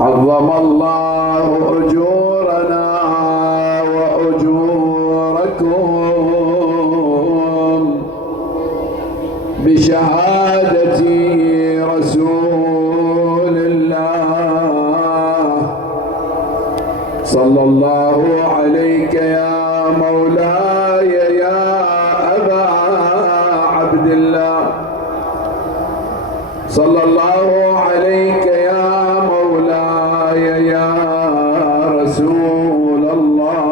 عظم الله أجورنا وأجوركم بشهادة رسول الله صلى الله عليك يا مولاي يا أبا عبد الله، صلى الله عليك يا مولاي يا رسول الله.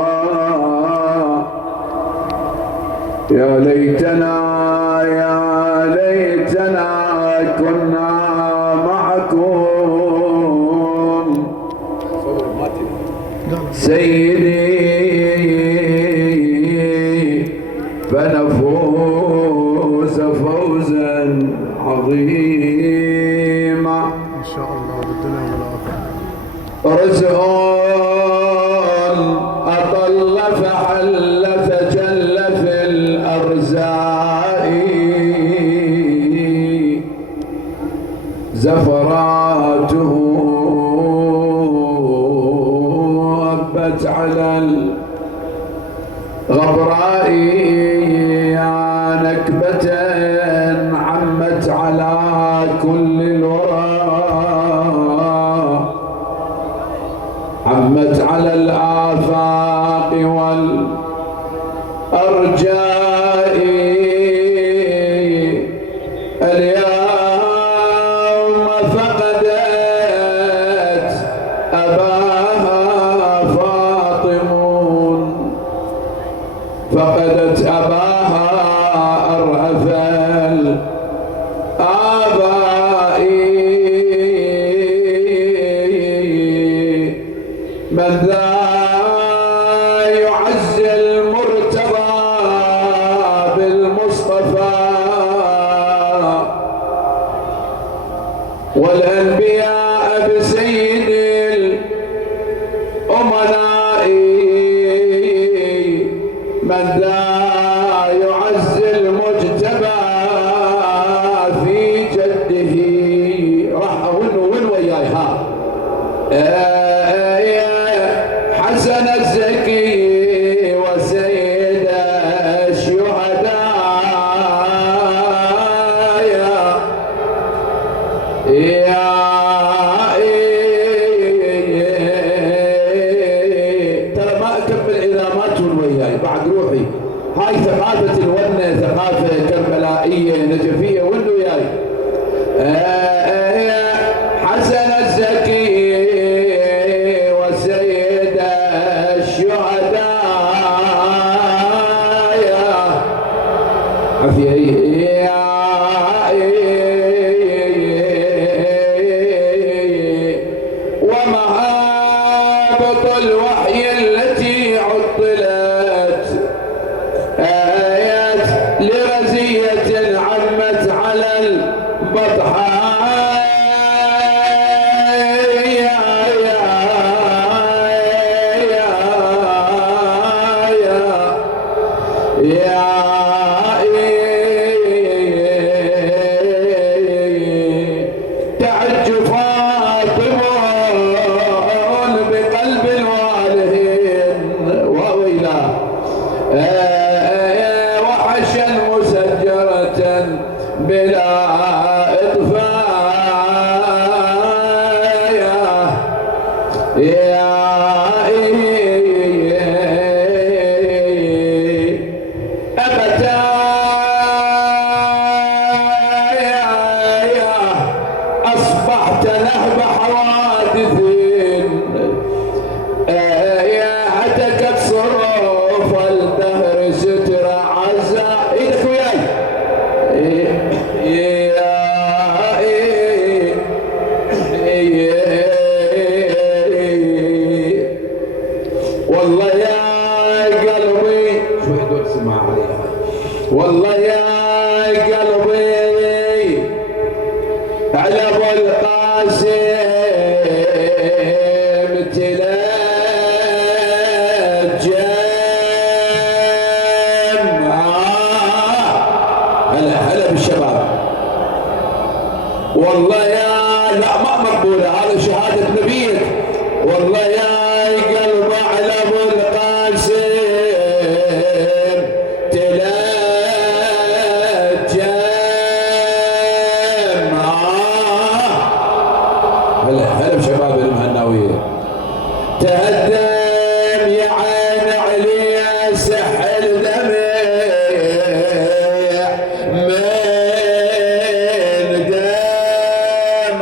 يا ليتنا كنا معكم سيدي فنفوز فوزا عظيما إن شاء الله بالدنيا والآخرة. رزق أطل فحل فجل في الأرزاق، زفراته أبت على الغبراء، يا نكبة عمت على كل الورى، عمت على الآفاق والأرجاء. اليوم فقدت أباها فاطمون، فقدت أباها أرهف الآباء. من ذا يعزي المرتضى بالمصطفى، والأنبياء بسيد الأمناء. من ذا يعزي المجتبى في جده، راح وين وياي ها حسن الزكي وسيد الشهداء. يا ترى ما اكمل اذا ما تكون وياي بعد روحي. هاي ثقافة الونة، ثقافة كربلائية نجفية، وين وياي. حسن الزكي وسيد الشهداء. عافية ومهابط الوحي التي عطلت، آيات لرزية عمت على البطحاء. تعج فاطمة بقلب الوالهين وويلا، وحشا مسجرة بلا إطفاء. أصبحت نهب حوادث، هتكت صروف الدهر ستر عزاء. ايدك وياي. والله يا قلبي شوي دول اسمع عليها. والله يا قلبي على ابو القاسم تلجم. هلا بالشباب. والله يا لا ما مقبوله، هذا شهاده نبي هلا بشباب المهناوية. تهدم يا عين عليا سحل دمع من دم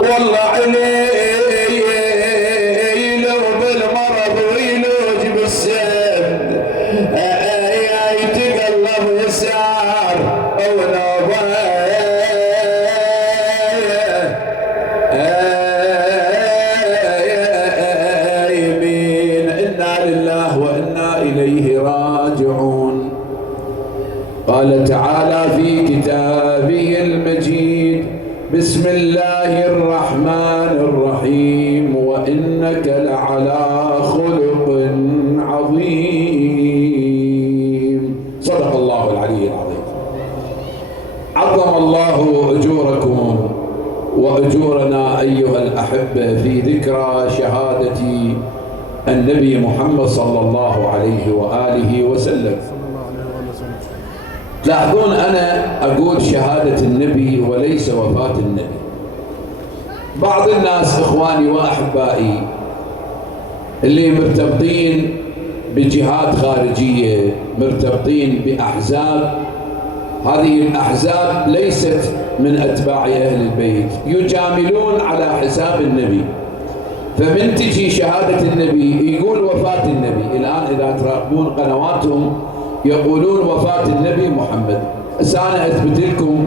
والله علي لو بالمرض ويلوج بالسد يتقلب يسار يمين. إنا لله وإنا إليه راجعون. قال تعالى في كتابه المجيد: بسم الله الرحمن الرحيم وإنك لعلى خلق عظيم. صدق الله العلي العظيم. عظم الله أجوركم وأجورنا أيها الأحبة في ذكرى شهادة النبي محمد صلى الله عليه وآله وسلم. لاحظون أنا أقول شهادة النبي وليس وفاة النبي. بعض الناس إخواني وأحبائي اللي مرتبطين بجهات خارجية، مرتبطين بأحزاب، هذه الأحزاب ليست من أتباع أهل البيت، يجاملون على حساب النبي. فمن تجي شهادة النبي يقول وفاة النبي. الآن إذا تراقبون قنواتهم يقولون وفاة النبي محمد. أنا أثبت لكم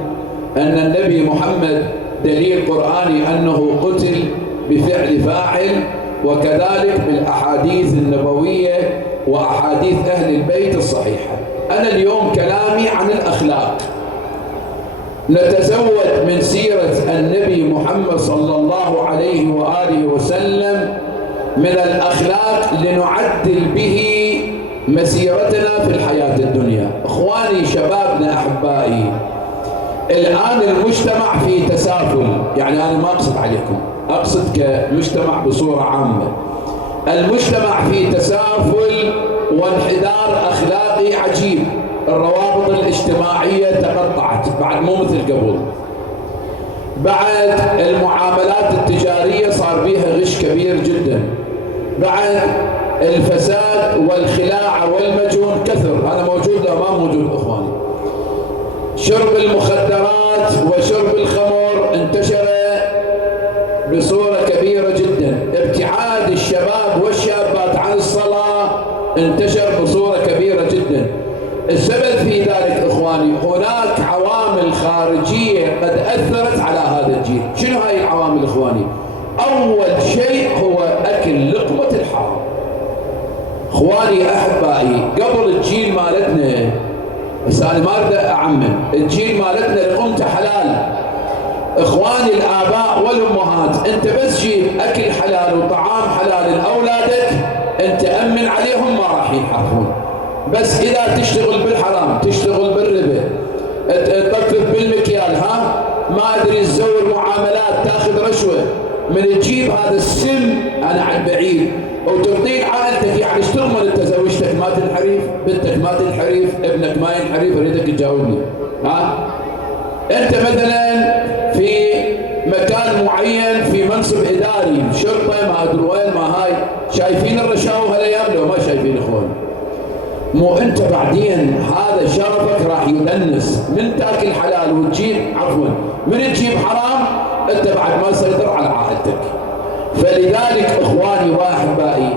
أن النبي محمد دليل قرآني أنه قتل بفعل فاعل، وكذلك بالأحاديث النبوية وأحاديث أهل البيت الصحيحة. أنا اليوم كلامي عن الأخلاق. نتزود من سيرة النبي محمد صلى الله عليه وآله وسلم من الأخلاق لنعدل به مسيرتنا في الحياة الدنيا. إخواني شبابنا أحبائي، الآن المجتمع في تسافل، يعني أنا ما أقصد عليكم، أقصد كمجتمع بصورة عامة. المجتمع في تسافل وانحدار أخلاقي عجيب. الروابط الاجتماعية تقطعت، بعد مو مثل قبل. بعد المعاملات التجارية صار بيها غش كبير جدا. بعد الفساد والخلاعة والمجون كثر، هذا موجود لا ما موجود إخواني. شرب المخدرات وشرب الخمر انتشر بصورة كبيرة جدا. ابتعاد الشباب والشابات عن الصلاة انتشر بصورة كبيرة جدا. السبب في ذلك إخواني هناك عوامل خارجية قد أثرت على هذا الجيل. شنو هاي العوامل إخواني؟ أول شيء هو أكل لقمة الحرام. إخواني أحبائي، قبل الجيل مالتنا، بس أنا ما أريد أعمم، الجيل مالتنا لقمته حلال. إخواني الآباء والأمهات، أنت بس جيب أكل حلال وطعام حلال لأولادك، أنت أمن عليهم ما راح ينحرفون. بس إذا تشتغل بالحرام، تشتغل بالربا، تطفف بالمكيال، ما أدري تزور معاملات، تاخذ رشوة، من تجيب هذا السم أنا عن بعيد وتعطيه عائلتك. يعني ايش تضمن انت زوجتك ما تنحرف، بنتك ما تنحرف، ابنك ما ينحرف؟ اريدك تجاوبني. انت مثلا في مكان معين في منصب اداري، شرطه، ما ادري وين، ما هاي شايفين الرشاوى هالايام لو ما شايفين اخوان؟ مو انت بعدين هذا شرفك راح يدنس من تاكل حلال وتجيب عفوا من تجيب حرام، انت بعد ما تسيطر على عائلتك. فلذلك اخواني واحبائي،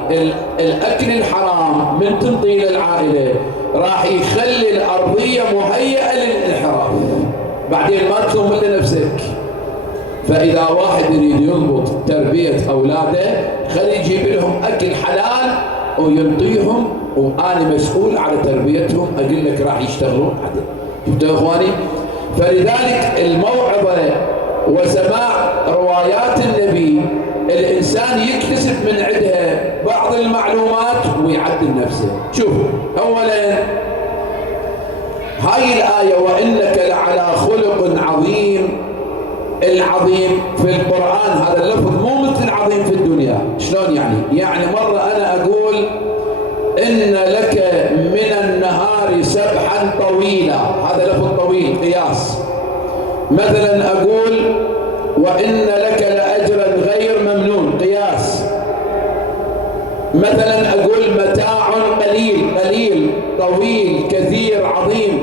الاكل الحرام من تنطي للعائله راح يخلي الارضيه مهيئه للانحراف، بعدين ما تلوم الا نفسك. فاذا واحد يريد يضبط تربيه اولاده خلي يجيب لهم اكل حلال وينطيهم، وانا مسؤول على تربيتهم، اقول لك راح يشتغلون عدل. شفتوا اخواني؟ فلذلك الموعظه وسماع روايات النبي الإنسان يكتسب من عندها بعض المعلومات ويعدل نفسه. شوف، أولا هاي الآية وإنك لعلى خلق عظيم، العظيم في القرآن هذا اللفظ مو مثل عظيم في الدنيا. شلون يعني؟ يعني مرة أنا أقول إن لك من النهار الباري سبحا طويلا، هذا لفظ طويل قياس. مثلا أقول وإن لك لأجرا غير ممنون، قياس. مثلا أقول متاع قليل، قليل طويل كثير عظيم،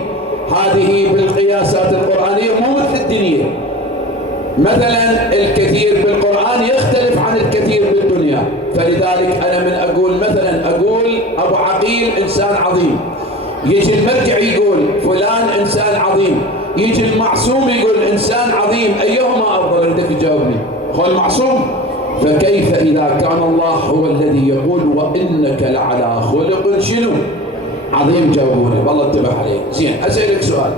هذه بالقياسات القرآنية مو مثل الدنيا. مثلا الكثير بالقرآن يختلف عن الكثير بالدنيا، فلذلك أنا من أقول مثلا أقول أبو عقيل إنسان عظيم، يجي المرجع يقول فلان إنسان عظيم، يجي المعصوم يقول إنسان عظيم، أيهما أفضل؟ أنت تجاوبني. هو المعصوم. فكيف إذا كان الله هو الذي يقول وإنك لعلى خلق شنو؟ عظيم؟ جاوبوني والله انتبه عليه. زين، أسألك سؤال،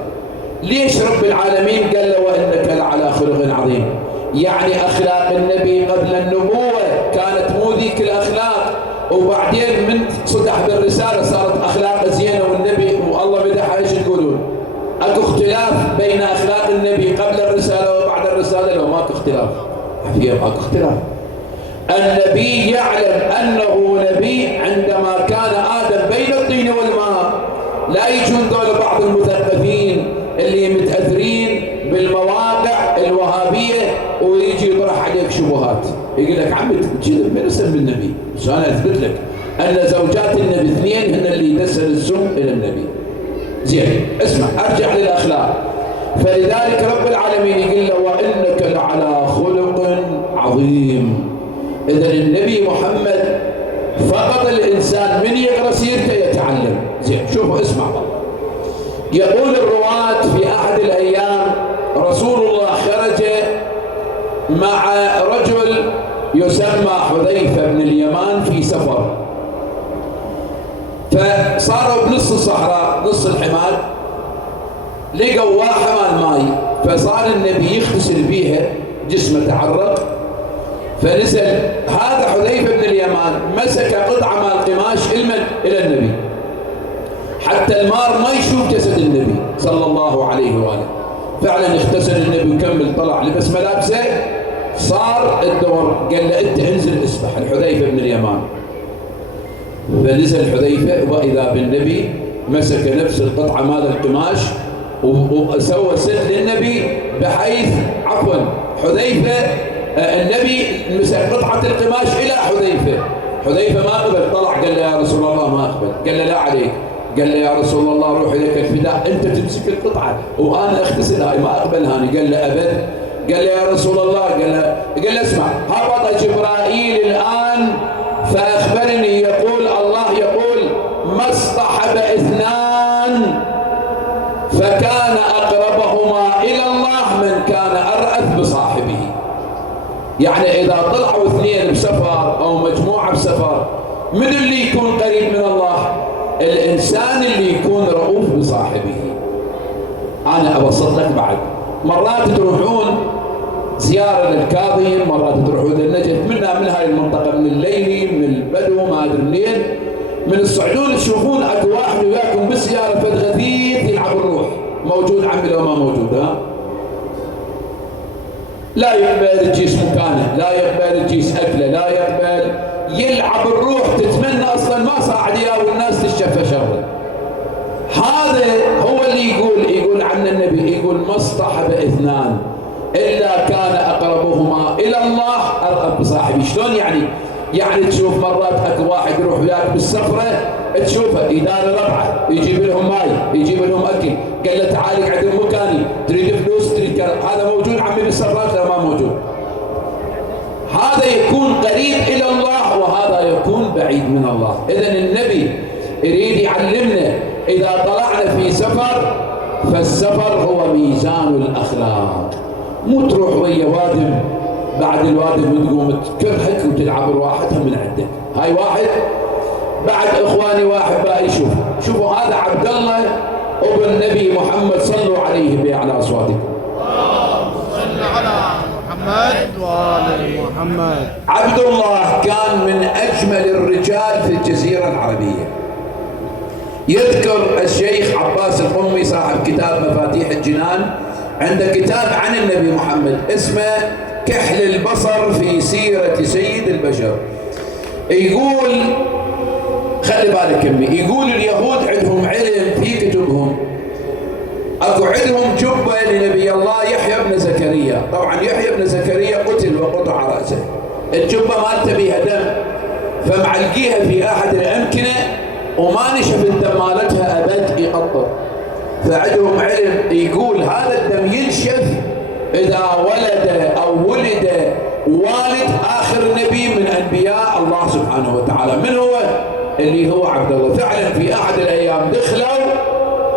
ليش رب العالمين قال له وإنك لعلى خلق عظيم؟ يعني أخلاق النبي قبل النبوة كانت مو ذيك الأخلاق، وبعدين من صدح بالرسالة صارت أخلاق زينة والنبي والله مدحها. ايش تقولون؟ اكو اختلاف بين أخلاق النبي قبل الرسالة وبعد الرسالة؟ لو ماكو اختلاف، ماكو اختلاف. النبي يعلم أنه نبي عندما كان آدم بين الطين والماء. لا يجون دول بعض المثقفين اللي متأثرين بالمواقع الوهابية ويجي يطرح عليك شبهات، يقول لك عمي كذا من اسم النبي، بس أنا أثبت لك أن زوجات النبي اثنين هن اللي يدسل السم إلى النبي. زين، اسمع، أرجع للأخلاق. فلذلك رب العالمين يقول له وإنك لعلى خلق عظيم. إذا النبي محمد فقط الإنسان من يقرأ سيرته يتعلم. زين، شوفوا اسمع والله. يقول الرواة في أحد الأيام رسول الله خرج مع رجل يسمى حذيفة بن اليمان في سفر، فصاروا بنص الصحراء نص الحماد، لقوا حمال ماي، فصار النبي يغتسل بيها، جسمه تعرق، فنزل هذا حذيفة بن اليمان مسك قطعة من القماش إلى النبي حتى المار ما يشوف جسد النبي صلى الله عليه وآله. فعلا اغتسل النبي وكمل، طلع لبس ملابسه، صار الدور، قال له انت انزل اسبح الحذيفة بن اليمان. فنزل حذيفة وإذا بالنبي مسك نفس القطعة مال القماش وسوى سد للنبي، بحيث حذيفة النبي مسك قطعة القماش إلى حذيفة ما قبل، طلع قال له يا رسول الله ما أقبل، قال له لا عليك، قال له يا رسول الله روح لك الفداء، أنت تمسك القطعة وأنا أغتسل، هاي ما أقبل هاني. قال له أبد. قال له يا رسول الله، قال له اسمع، هبط جبرائيل الآن فأخبرني يقول الله يقول ما اصطحب اثنان فكان أقربهما إلى الله من كان أرأف بصاحبه. يعني إذا طلعوا اثنين بسفر أو مجموعة بسفر، من اللي يكون قريب من الله؟ الإنسان اللي يكون رؤوف بصاحبه. أنا أبسط لك بعد، مرات تروحون زيارة للكاظم، مرات تروحون للنجف، من هاي المنطقة، من الليلي، من البدو، ما أدري منين، من الصعدون، تشوفون أكو واحد وياكم بالسيارة فد غثيث يلعب الروح، موجود عمي لو ما موجود، ها؟ لا يقبل الجيس مكانه، لا يقبل الجيس أكله، لا يقبل، يلعب الروح، تتمنى أصلا ما صاعد يا والناس تشتفى شره. هذا هو اللي يقول عن النبي، يقول ما اصطحب اثنان إلا كان أقربهما إلى الله أرأب بصاحبه. شلون يعني؟ يعني تشوف مرات أكو واحد يروح وياك بالسفرة، تشوفه يدار ربعه، يجيب لهم ماي، يجيب لهم أكل، قال له تعال اقعد بمكاني، تريد فلوس، تريد كلام، هذا موجود عمي بالسفرات؟ لا ما موجود. هذا يكون قريب إلى الله وهذا يكون بعيد من الله. إذن النبي يريد يعلمنا إذا طلعنا في سفر فالسفر هو ميزان الأخلاق، مو تروح ويا وادم بعد الوادم وتقوم تكرهك وتلعب رواحتها من عندك. هاي واحد. بعد إخواني واحد بقى شوفوا هذا عبد الله ابن النبي محمد، صلوا عليه بأعلى أصواتكم. صل على محمد وآل محمد. عبد الله كان من أجمل الرجال في الجزيرة العربية. يذكر الشيخ عباس القمي صاحب كتاب مفاتيح الجنان، عنده كتاب عن النبي محمد اسمه كحل البصر في سيرة سيد البشر. يقول خلي بالك امي، يقول اليهود عندهم علم في كتبهم، اكو عندهم جبه لنبي الله يحيى بن زكريا، طبعا يحيى بن زكريا قتل وقطع راسه، الجبه مالته بيها دم، فمعلقيها في احد الامكنه وما نشف الدم مالتها ابد يقطر، فعندهم علم يقول هذا الدم ينشف اذا ولد او ولد والد اخر نبي من انبياء الله سبحانه وتعالى. من هو؟ اللي هو عبد الله. فعلا في احد الايام دخلوا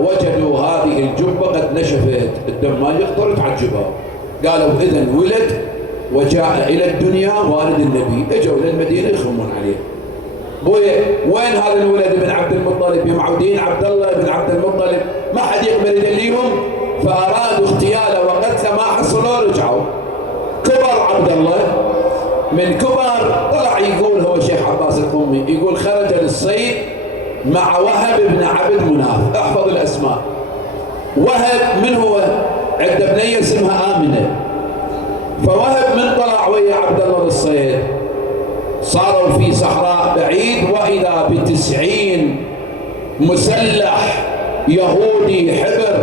وجدوا هذه الجبه قد نشفت، الدم ما يقطر، تعجبوا، قالوا اذا ولد وجاء الى الدنيا والد النبي. اجوا للمدينه يخمون عليه، وين هذا الولد بن عبد المطلب؟ معودين عبد الله بن عبد المطلب، ما حد يقبل يدليهم، فارادوا اغتياله وقتله، ما حصلوا، رجعوا. كبر عبد الله، من كبر طلع يقول هو الشيخ عباس القمي، يقول خرج للصيد مع وهب بن عبد مناف. احفظ الاسماء. وهب من هو؟ عنده بنيه اسمها امنه، فوهب من طلع ويا عبد الله للصيد، صاروا في صحراء بعيد، واذا ب90 مسلح يهودي حبر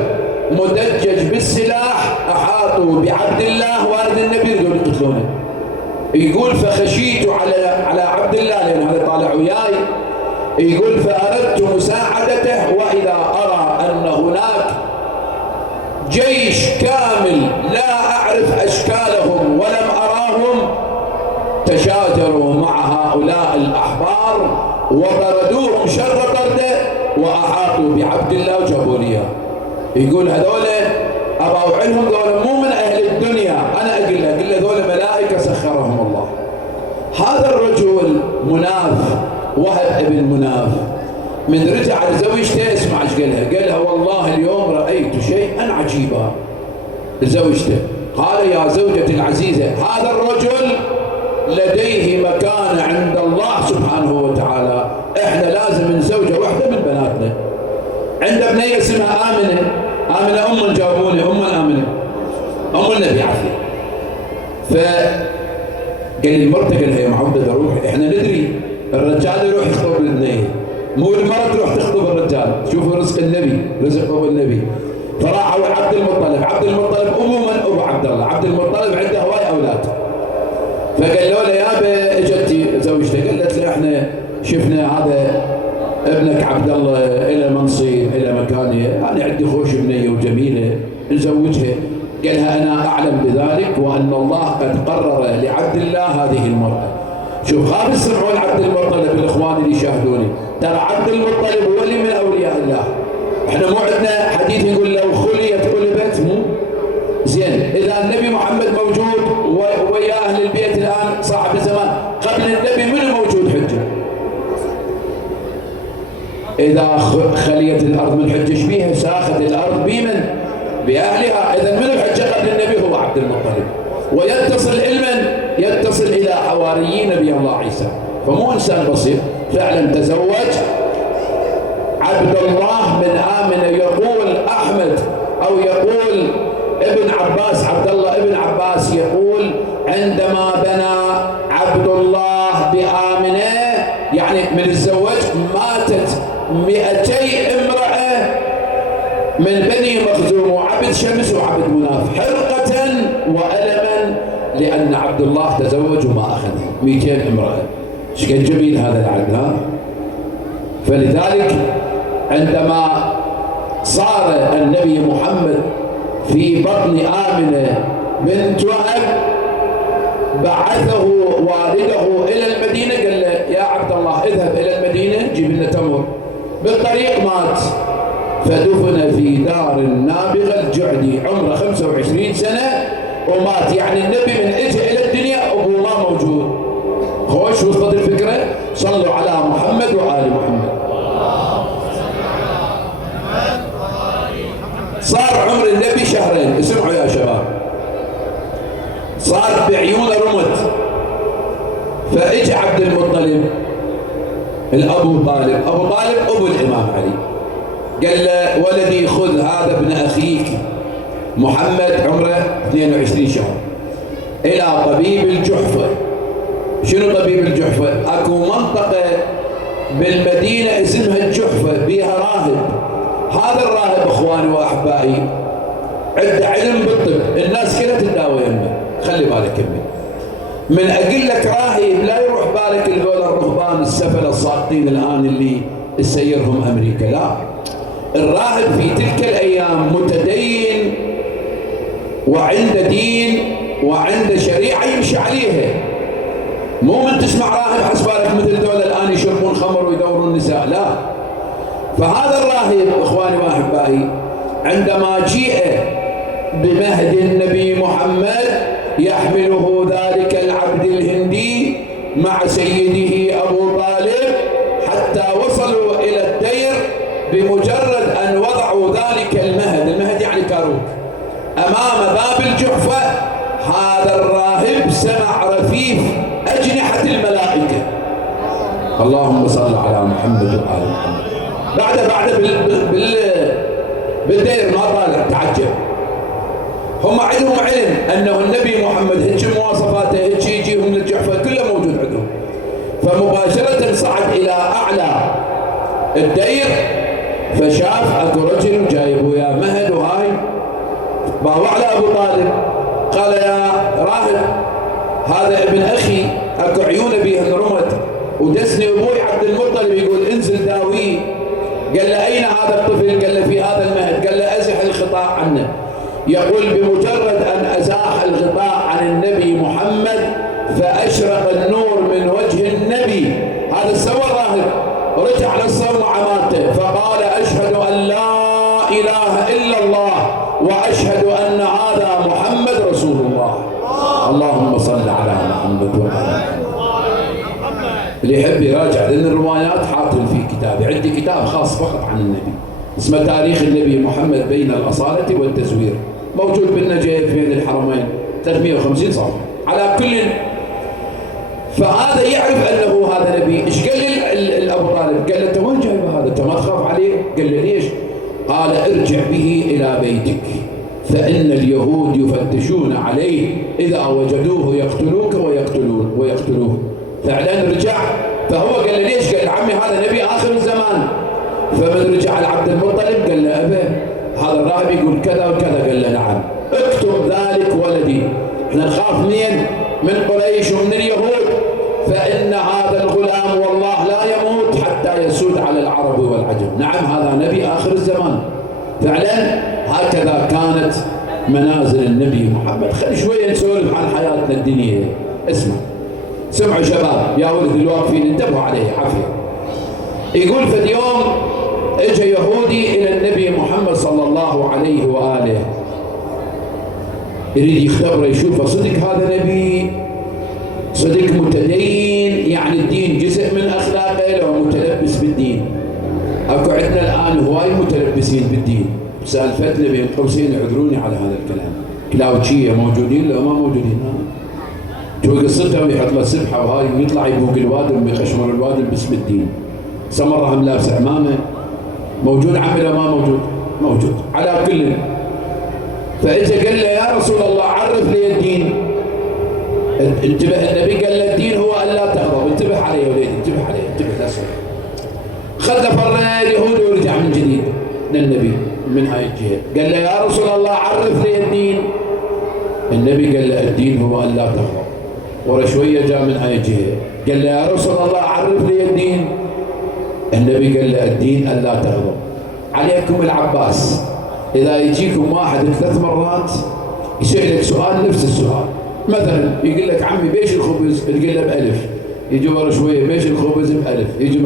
مدجج بالسلاح احاطوا بعبد الله والد النبي يريدون يقتلونه. يقول فخشيت على عبد الله لان هذا طالع وياي، يقول فاردت مساعدته واذا ارى ان هناك جيش كامل لا اعرف اشكالهم ولم اراهم، تشاجروا مع هؤلاء الاحبار وطردوهم شر طرده واحاطوا بعبد الله وجابوا لي. يقول هذول ابو علمهم، ذولا مو من اهل الدنيا، انا اقول له ذولا ملائكه سخرهم الله. هذا الرجل مناف، وهب ابن مناف، من رجع لزوجته اسمع ايش قال لها والله اليوم رايت شيئا عجيبا. لزوجته قال يا زوجتي العزيزه هذا الرجل لديه مكانه عند الله سبحانه وتعالى، احنا لازم نزوجه واحده من بناتنا. عنده بنيه اسمها امنه، امنه ام جابوني، ام الامنه، ام النبي عافيه. فقال لي مرته، قال لها يا معوده روح، احنا ندري الرجال يروح يخطب البنيه، مو المراه تروح تخطب الرجال. شوفوا رزق النبي، رزق ابو النبي. فراحوا عبد المطلب، عبد المطلب ابو من؟ ابو عبد الله. عبد المطلب عنده هواي اولاد، فقالوا له يابا اجت زوجته قالت له احنا شفنا هذا ابنك عبد الله الى منصب الى مكانه، انا عندي خوش بنيه وجميله نزوجها. قالها انا اعلم بذلك وان الله قد قرر لعبد الله هذه المراه. شوف خاف يسمعون عبد المطلب الاخوان اللي يشاهدوني، ترى عبد المطلب ولي من اولياء الله. احنا مو عندنا حديث يقول لو خليت قلبت، مو زين. اذا النبي محمد موجود ويا اهل البيت الان صاحب الزمان، قبل النبي منو موجود حجه؟ اذا خليت الارض من حجه بيها ساخت الارض بمن؟ باهلها. اذا من الحجه قبل النبي؟ هو عبد المطلب. ويتصل علما يتصل الى حواريي نبي الله عيسى، فمو انسان بسيط. فعلا تزوج عبد الله من آمنة. يقول احمد او يقول ابن عباس، عبد الله ابن عباس يقول عندما بنى عبد الله بآمنة يعني من الزواج ماتت 200 امرأة من بني مخزوم وعبد شمس وعبد مناف حرقة وألما، لأن عبد الله تزوج وما أخذ 200 امرأة. ايش كان جميل هذا العبد. فلذلك عندما صار النبي محمد في بطن آمنة بنت وهب بعثه والده إلى المدينة، قال له يا عبد الله اذهب إلى المدينة جيب لنا تمر. بالطريق مات، فدفن في دار النابغة الجعدي، عمره 25 سنة ومات. يعني النبي من اجى إلى الدنيا أبوه ما موجود. خوش وصلت الفكرة؟ صلوا على محمد وآل محمد. صار عمر النبي شهرين، اسمعوا يا شباب. صار بعيونه رمت، فاجى عبد المطلب الابو طالب، ابو طالب ابو الامام علي، قال له ولدي خذ هذا ابن اخيك محمد عمره 22 شهر الى طبيب الجحفه. شنو طبيب الجحفه؟ اكو منطقه بالمدينة اسمها الجحفة بيها راهب. هذا الراهب اخواني واحبائي عنده علم بالطب، الناس كلها تداوي يمه. خلي بالك يمه، من اقول لك راهب لا يروح بالك هذول الرهبان السفل الساقطين الان اللي تسيرهم امريكا، لا. الراهب في تلك الايام متدين وعنده دين وعنده شريعه يمشي عليها. مو من تسمع راهب حسبالك مثل دول الان يشربون خمر ويدورون النساء، لا. فهذا الراهب اخواني واحبائي عندما جيء بمهد النبي محمد يحمله ذلك العبد الهندي مع سيده ابو طالب حتى وصلوا الى الدير، بمجرد ان وضعوا ذلك المهد يعني كاروك امام باب الجحفه، هذا الراهب سمع رفيف اجنحه الملائكه. اللهم صل على محمد وآل محمد. بعد بالدير ما طالع تعجب. هم عندهم علم انه النبي محمد هيك مواصفاته هيك يجيهم للجحفه كله موجود عندهم. فمباشره صعد الى اعلى الدير فشاف اكو رجل جايب وياه مهد وهاي باهو على ابو طالب. قال يا راهب هذا ابن اخي اكو عيونه بيهن رمد ودسني ابوي عبد المطلب يقول انزل داويه. قال له اين هذا الطفل؟ قال له في هذا المهد. قال له ازح الغطاء عنه. يقول بمجرد ان ازاح الغطاء عن النبي محمد فاشرق النور من وجه النبي. هذا سوى الراهب، رجع للصومعه مالته فقال اشهد ان لا اله الا الله واشهد ان هذا محمد رسول الله. اللهم صل على محمد وعلى اللي يحب يراجع، لان الروايات حاطن في كتابي، عندي كتاب خاص فقط عن النبي اسمه تاريخ النبي محمد بين الاصاله والتزوير، موجود بالنجف بين الحرمين 350 صفحه على كل. فهذا يعرف انه هذا نبي. ايش قال الابو طالب؟ قال له انت وين جايب هذا؟ انت ما تخاف عليه؟ قال له ليش؟ قال ارجع به الى بيتك فان اليهود يفتشون عليه، اذا وجدوه يقتلوك ويقتلوه. فعلا رجع. فهو قال له ليش؟ قال له عمي هذا نبي اخر الزمان. فمن رجع لعبد المطلب قال له ابا هذا الراهب يقول كذا وكذا. قال له نعم اكتب ذلك ولدي، احنا نخاف منين؟ من قريش ومن اليهود، فان هذا الغلام والله لا يموت حتى يسود على العرب والعجم. نعم هذا نبي اخر الزمان. فعلا هكذا كانت منازل النبي محمد. خلي شويه نسولف عن حياتنا الدينيه. اسمع، سمعوا شباب يا ولد الواقفين انتبهوا عليه عافيه. يقول في يوم اجى يهودي الى النبي محمد صلى الله عليه واله يريد يختبره يشوفه صدق هذا نبي، صدق متدين، يعني الدين جزء من اخلاقه لو متلبس بالدين. اكو عندنا الان هواي متلبسين بالدين. سالفتنا بين قوسين اعذروني على هذا الكلام، كلاوتشيه موجودين لو ما موجودين. تو قصتها ويحط له سبحه وهاي ويطلع يبوق الوادم ويخشمر الوادم باسم الدين. سمره هم لابس عمامه. موجود عمي لو ما موجود؟ موجود. على كل فاجى قال له يا رسول الله عرف لي الدين. انتبه، النبي قال له الدين هو ان لا تغضب. انتبه عليه يا وليدي، انتبه عليه، انتبه لا تسوي. خذ فر اليهود ورجع من جديد للنبي من هاي الجهه. قال له يا رسول الله عرف لي الدين. النبي قال له الدين هو ان لا تغضب. ورا شويه جاء من هاي الجهه قال له يا رسول الله عرف لي الدين. النبي قال له الدين ان لا تغضب. عليكم العباس اذا يجيكم واحد 3 مرات يسألك سؤال نفس السؤال، مثلا يقول لك عمي بيش الخبز؟ تقول له بألف. يجي ورا شويه بيش الخبز؟ بألف. يجي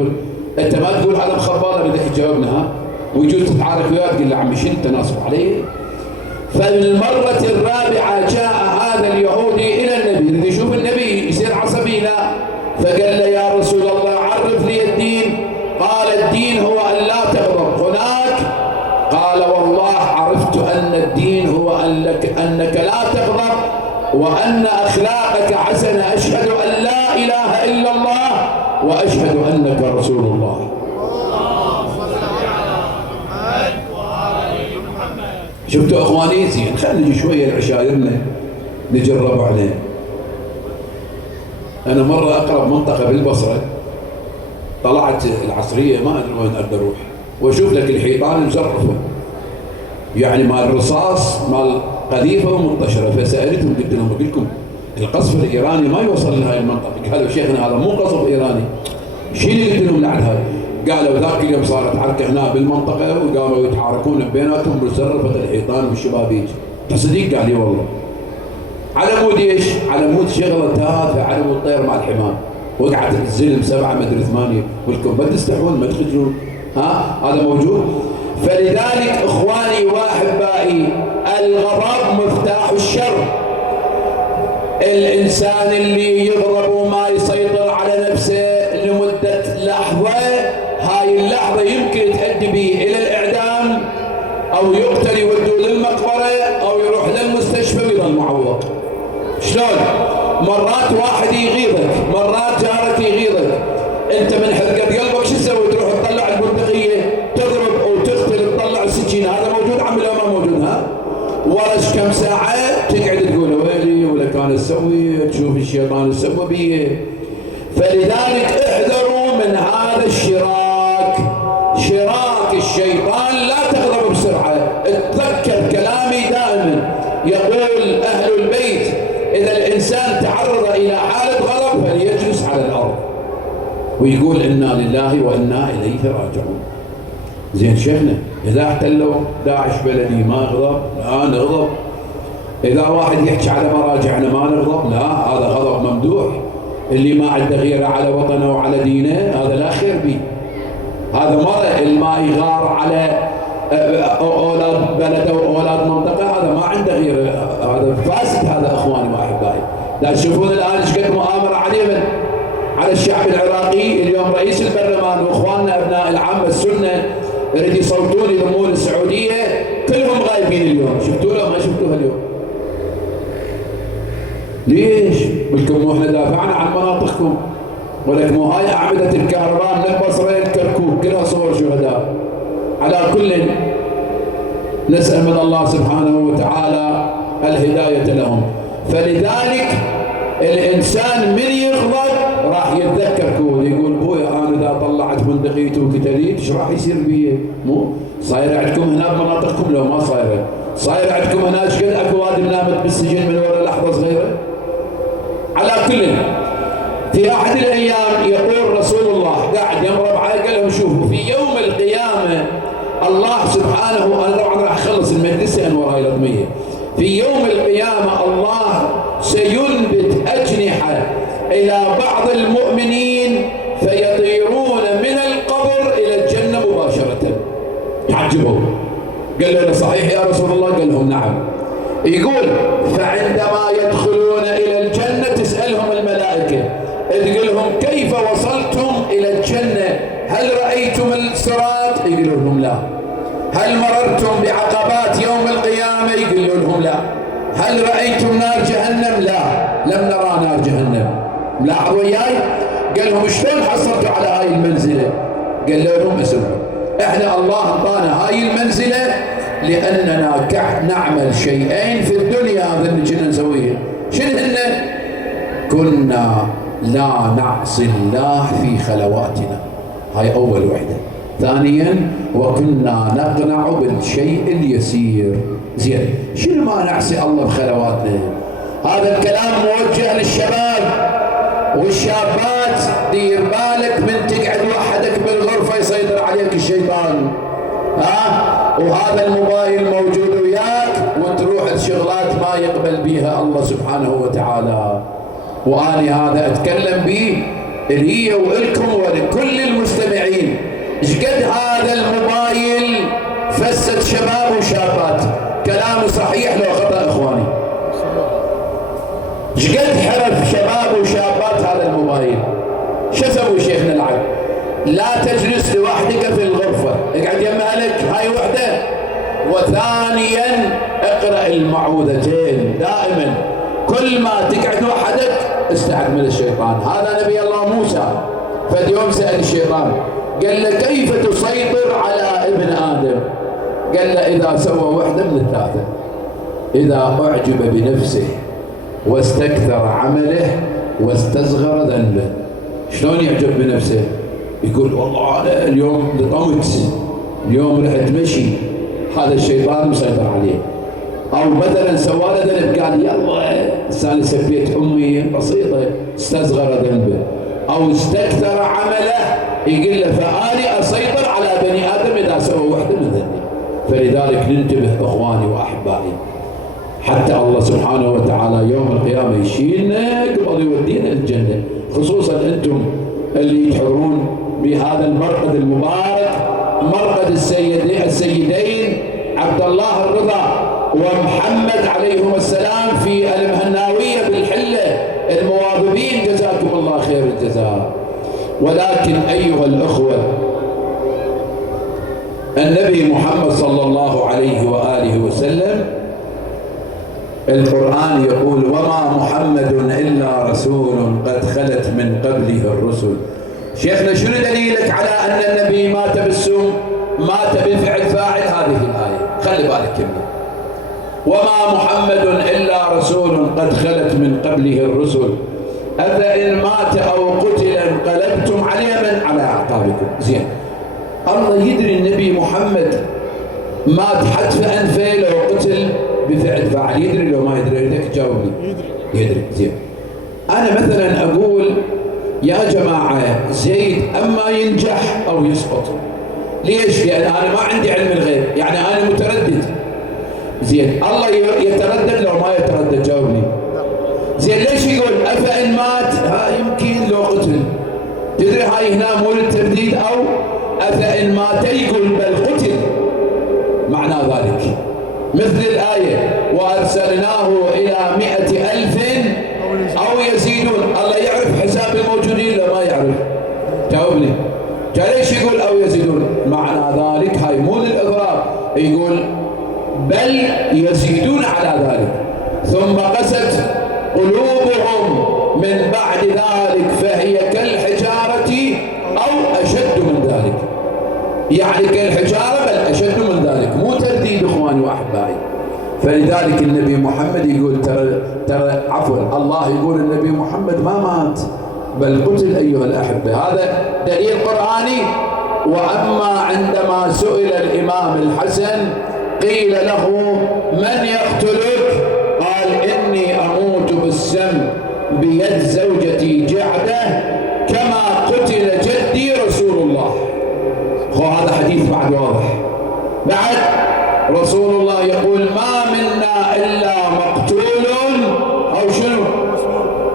انت ما تقول على مخباله بدك تجاوبنا ها؟ ويجوز تتعارك وياه تقول له عمي شنو تناصب علي؟ فالمرة الرابعة جاء هذا اليهودي إلى النبي يريد يشوف النبي يصير عصبي، لا. فقال له يا رسول الله عرف لي الدين. قال الدين هو أن لا تغضب. هناك قال والله عرفت أن الدين هو أنك لا تغضب وأن أخلاقك حسنة. أشهد أن لا إله إلا الله وأشهد أنك رسول الله. شفتوا اخواني؟ زين خلينا نجي شويه لعشايرنا نجرب عليه. انا مره اقرب منطقه بالبصره طلعت العصريه ما ادري وين اقدر اروح واشوف لك الحيطان مزرفه، يعني مال رصاص مال قذيفه ومنتشره. فسالتهم قلت لهم لكم القصف الايراني ما يوصل لهذه المنطقه. قالوا شيخنا هذا مو قصف ايراني. شنو قلت لهم لعد هاي؟ قالوا ذاك اليوم صارت حركه هنا بالمنطقه وقاموا يتحاركون بيناتهم وزرفت الحيطان بالشبابيك. تصديق؟ قال لي والله. على مود ايش؟ على مود شغله تافهه، على مود طير مع الحمام. وقعت الزلم 7 مدري 8 ولكم ما تستحون ما تخجلون. هذا موجود. فلذلك اخواني واحبائي الغضب مفتاح الشر. الانسان اللي يغضب وما يسيطر على نفسه لمده لحظه، هاي اللحظه يمكن تؤدي به الى الاعدام او يقتل يودوه للمقبره او يروح للمستشفى ويظل معوق. شلون؟ مرات واحد يغيظك، مرات جارك يغيظك، انت من حرقه قلبك شو تسوي؟ تروح تطلع البندقيه تضرب وتقتل تطلع السكين. هذا موجود عم ولا ما موجود؟ ورش كم ساعه تقعد تقول ويلي ولا كان اسوي، تشوف الشيطان سوى بيه. فلذلك احذروا من هذا الشراك، شراك الشيطان. لا تغضب بسرعه، اتذكر كلامي دائما، يقول اهل البيت اذا الانسان تعرض الى حاله غضب فليجلس على الارض ويقول انا لله وانا اليه راجعون. زين شيخنا اذا احتلوا داعش بلدي ما اغضب؟ لا نغضب. اذا واحد يحكي على مراجعنا ما نغضب؟ لا، هذا غضب ممدوح. اللي ما عنده غيره على وطنه وعلى دينه هذا لا خير به. هذا مرة اللي ما يغار على اولاد بلده واولاد منطقه هذا ما عنده غيره، هذا فاسد. هذا اخواني واحبائي. لا تشوفون الان ايش قد مؤامره عليهم على الشعب العراقي. اليوم رئيس البرلمان واخواننا ابناء العامه السنه يريد يصوتون يضمون السعوديه، كلهم غايبين اليوم. شفتوها ما شفتوها اليوم؟ ليش؟ قلتم مو احنا دافعنا عن مناطقكم، ولك مو هاي اعمده الكهرباء من البصره الكركوك كلها صور شهداء. على كل نسال من الله سبحانه وتعالى الهدايه لهم. فلذلك الانسان من يغضب راح يتذكر كون يقول بويا انا اذا طلعت بندقيتي وقتليت ايش راح يصير بي؟ مو صايره عندكم هنا بمناطقكم؟ لو ما صايره. صايره عندكم هنا ايش قد اكو وادم نامت بالسجن من وراء لحظه صغيره. على كل في احد الايام يقول رسول الله قاعد يمر معي قال لهم شوفوا في يوم القيامه الله سبحانه، انا طبعا راح اخلص المجلس انا وراي الاضميه. في يوم القيامه الله سينبت اجنحه الى بعض المؤمنين فيطيرون من القبر الى الجنه مباشره. يعجبوا. قال له صحيح يا رسول الله؟ قال لهم نعم. يقول فعندما يدخلون الى الجنه تسالهم الملائكه تقول لهم كيف وصلتم الى الجنه؟ هل رايتم الصراط؟ يقولوا لهم لا. هل مررتم بعقبات يوم القيامه؟ يقولوا لهم لا. هل رايتم نار جهنم؟ لا، لم نرى نار جهنم. لاحظوا وياي؟ قال لهم شلون حصلتوا على هاي المنزله؟ قال لهم اسمعوا، احنا الله اعطانا هاي المنزله لاننا نعمل شيئين في الدنيا هذا كنا نسويه. شنو هن؟ كنا لا نعصي الله في خلواتنا، هاي اول وحده. ثانيا وكنا نقنع بالشيء اليسير. زين شنو ما نعصي الله بخلواتنا؟ هذا الكلام موجه للشباب والشابات. دير بالك من تقعد وحدك بالغرفه يسيطر عليك الشيطان. وهذا الموبايل موجود وياك وتروح الشغلات ما يقبل بها الله سبحانه وتعالى. واني هذا اتكلم به لي والكم ولكل المستمعين. ايش قد هذا الموبايل فسد شباب وشابات. كلام صحيح لو خطا اخواني. ايش قد حرف شباب وشابات هذا الموبايل. شو سوي شيخنا العب؟ لا تجلس لوحدك في الغرفه، اقعد يم اهلك، هاي وحده. وثانيا اقرا المعوذتين دائما. كل ما تقعد وحدك استعذ من الشيطان. هذا نبي الله موسى فد يوم سال الشيطان قال له كيف تسيطر على ابن ادم؟ قال له اذا سوى وحده من الثلاثه، اذا اعجب بنفسه واستكثر عمله واستصغر ذنبه. شلون يعجب بنفسه؟ يقول والله أنا اليوم لطمت، اليوم رحت مشي، هذا الشيطان مسيطر عليه. أو مثلا سوى له ذنب قال يلا أنا سبيت أمي بسيطة، استصغر ذنبه. أو استكثر عمله، يقول له فأني أسيطر على بني آدم إذا سوى وحده من ذنبي. فلذلك ننتبه إخواني وأحبائي، حتى الله سبحانه وتعالى يوم القيامة يشيلنا قبل يودينا الجنة. خصوصا أنتم اللي تحضرون بهذا المرقد المبارك، مرقد السيدين عبد الله الرضا ومحمد عليهم السلام في المهناوية بالحلة، المواظبين جزاكم الله خير الجزاء. ولكن أيها الأخوة، النبي محمد صلى الله عليه وآله وسلم القرآن يقول وما محمد إلا رسول قد خلت من قبله الرسل. شيخنا شنو دليلك على أن النبي مات بالسم، مات بالفعل فاعل هذه الآية؟ خلي بالك كمية، وما محمد إلا رسول قد خلت من قبله الرسل أفإن مات أو قتل انقلبتم على من؟ على أعقابكم. زين، الله يدري النبي محمد مات حتف أنفه لو قتل بفعل فاعل، يدري لو ما يدري؟ بدك تجاوبني. يدري. زين، أنا مثلا أقول يا جماعة زيد أما ينجح أو يسقط، ليش؟ لأن أنا ما عندي علم الغيب، يعني أنا متردد. زين، الله يتردد لو ما يتردد؟ جاوبني. زين، ليش يقول أفإن مات؟ يمكن لو قتل، تدري هاي هنا مو للترديد. أو أفإن مات يقول بل قتل، معنى ذلك مثل الآية وأرسلناه إلى 100,000 أو يزيدون. الله يعرف حساب الموجودين لو ما يعرف؟ جاوبني. ليش يقول أو يزيدون؟ معنى ذلك هاي مو للإضراب، يقول بل يزيدون على ذلك. ثم قست قلوبهم من بعد ذلك فهي كالحجارة أو أشد من ذلك، يعني كالحجارة بل أشد من ذلك، مو ترديد إخواني وأحبائي. فلذلك النبي محمد يقول ترى عفوا، الله يقول النبي محمد ما مات بل قتل أيها الأحبة، هذا دليل قرآني. وأما عندما سئل الإمام الحسن قيل له من يقتلك؟ قال إني أموت بالسم بيد زوجتي جعدة كما قتل جدي رسول الله. هذا حديث بعد واضح. بعد رسول الله يقول ما منا إلا مقتول أو شنو؟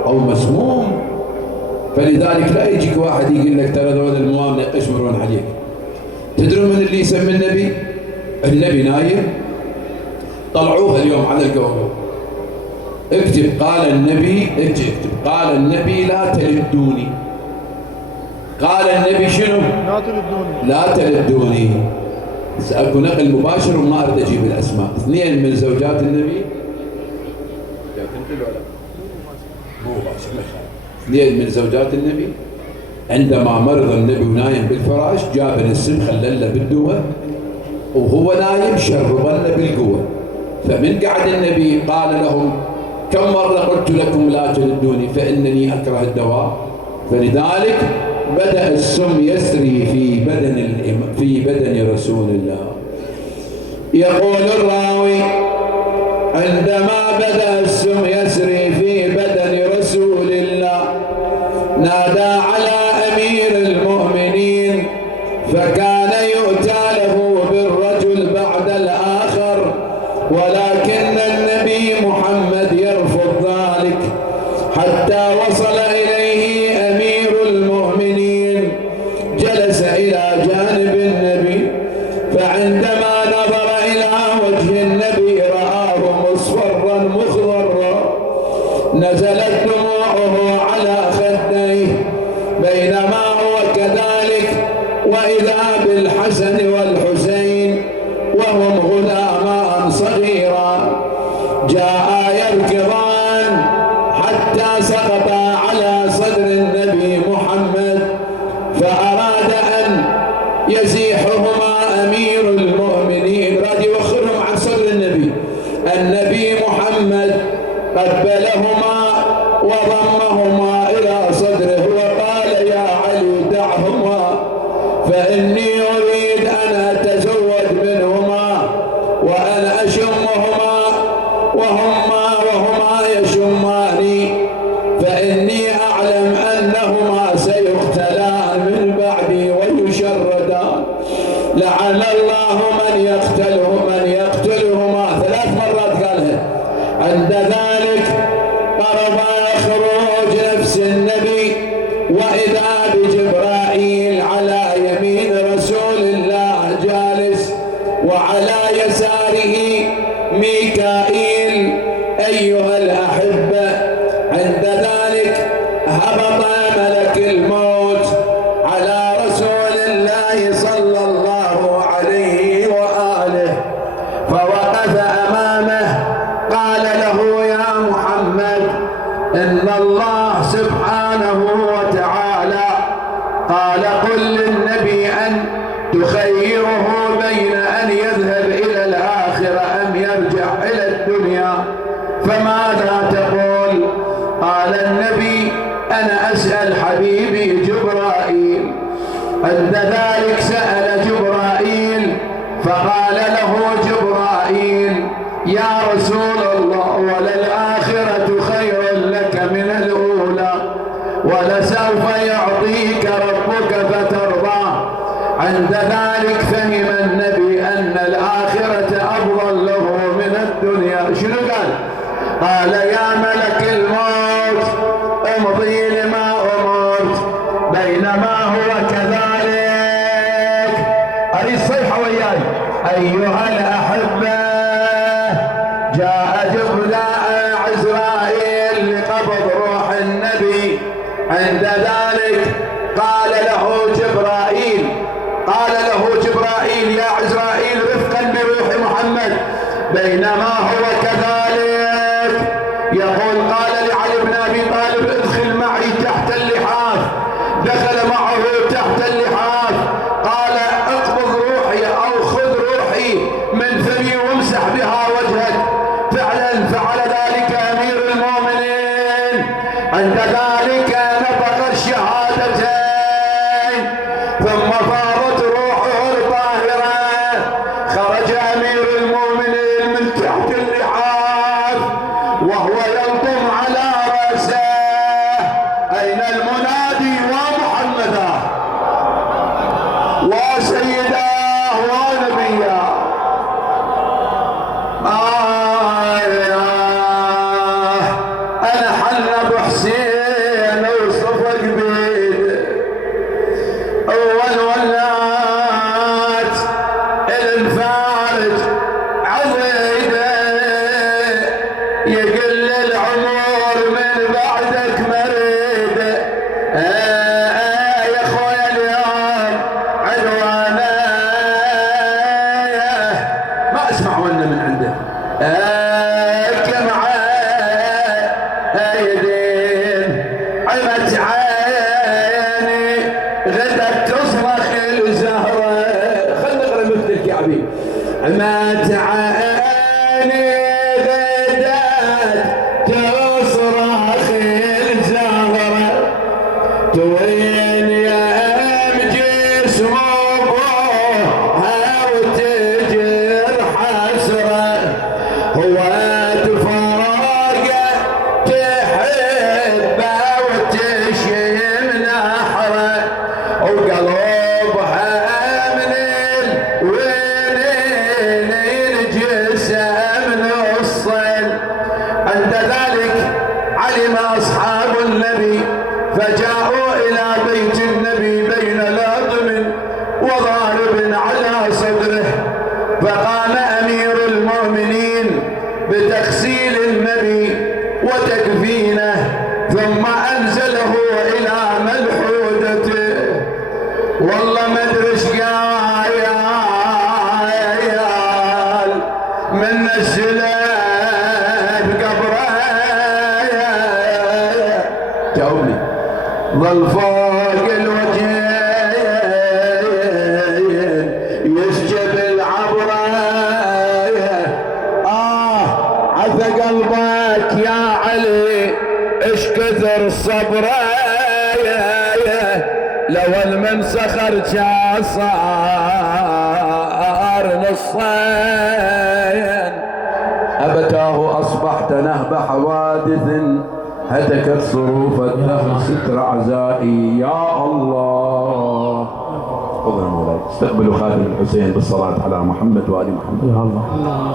أو مسموم. فلذلك لا يجيك واحد يقول لك ترى ذول الموامنة يقشمرون عليك. تدرون من اللي يسمي النبي؟ النبي نايم، طلعوه اليوم على القوم، اكتب قال النبي، اكتب قال النبي لا تلدوني. قال النبي شنو؟ لا تلدوني. لا تلدوني. سأكون نقل مباشر وما أريد أجيب الأسماء. 2 من زوجات النبي، مو مباشر، 2 من زوجات النبي عندما مرض النبي ونايم بالفراش جاب السم خلله بالدواء، وهو نايم شربنا بالقوة. فمن قعد النبي قال لهم كم مرة قلت لكم لا تلدوني فإنني أكره الدواء. فلذلك بدأ السم يسري في بدن رسول الله. يقول الراوي عندما بدأ السم يسري في بدن رسول الله نادى على أمير المؤمنين فكان يؤتى له بالرجل بعد الآخر، ولكن النبي محمد يرفض ذلك حتى وصل إليه أمير المؤمنين، جلس إلى جانب النبي، فعندما نظر إلى وجه النبي رآه مصفرا مخضرا، نزلت دموعه على خديه، بينما هو كذلك وإذا بالحسن والحسين وهم غلامان صغيرا جاء يركضان حتى سقطا على صدر النبي محمد، فأراد أن يزيحهما أمير المؤمنين، راد يوخرهم عن صدر النبي. النبي محمد قبلهما وضمهما إلى صدره وقال يا علي دعهما الأحبة عند ذلك هبط ملك الموت على رسول الله صلى الله عليه وآله فوقف أمامه قال له يا محمد إن الله سبحانه وتعالى قال قل للنبي أن تخيره بين أن يذهب إلى الآخرة أم يرجع إلى الدنيا فماذا تقول؟ قال النبي أنا أسأل حبيبي جبرائيل. عند ذلك سأل جبرائيل فقال له جبرائيل يا رسول الله وللآخرة خير لك من الأولى ولسوف يعطيك ربك فترضى. عند ذلك فهم النبي أن الآخرة أفضل له من الدنيا. شنو قال؟ قال يا ملك الموت امضي لما أمرت. بينما هو كذلك أريد صيحة وياي أيها الأحبة جاء جبرائيل عزرائيل لقبض روح النبي. عند ذلك قال له جبرائيل يا عزرائيل رفقا بروح محمد. بينما هو كذلك يقول قال لعلي بن ابي طالب ادخل معي تحت اللحاف. دخل معه تحت اللحاف قال اقبض روحي او خذ روحي من فمي وامسح بها وجهك. فعلا فعل ذلك امير المؤمنين. عند ذلك نطق الشهادتين ثم فاضت روحه الطاهره. خرج امير المؤمنين من تحت اللحاف وهو يلطم على راسه اين المنادي ومحمدا وسيداه ونبياه. انا حل ابو حسين وصفق بيده اول ولات الفارج عضيده يقل العمر من بعدك مريده. يا اخويا اليوم عنوانه ما اسمع ولا من عنده كم عيدين عمت عيني غدت تصرخ الزهره. خلنا نقرا مثل الكعبي. عمت عيني غدت تصرخ الزهره توين يا جسم ابوها وتجر حسره. هو تفرقه تحبه وتشم نحره وقلبها من الوينين الجسم نصين. عند ذلك علم اصحاب النبي فجاءوا الى بيت النبي بين لطم وضارب على صدره. فقام امير المؤمنين بتغسيل النبي وتكفينه ثم انزله الى ملحودته. والله ما ادري ايش قال من نزله بقبره. جاوبني. ظل فوق الوجهين يسجد العبره. عفى قلبك يا علي ايش كثر صبره. لو المن سخر صار نصين. أبتاه أصبحت نهب حوادث هتكت صروف الدهر ستر عزائي يا الله. تفضل مولاي استقبلوا خادم الحسين بالصلاة على محمد وآل محمد. يا الله.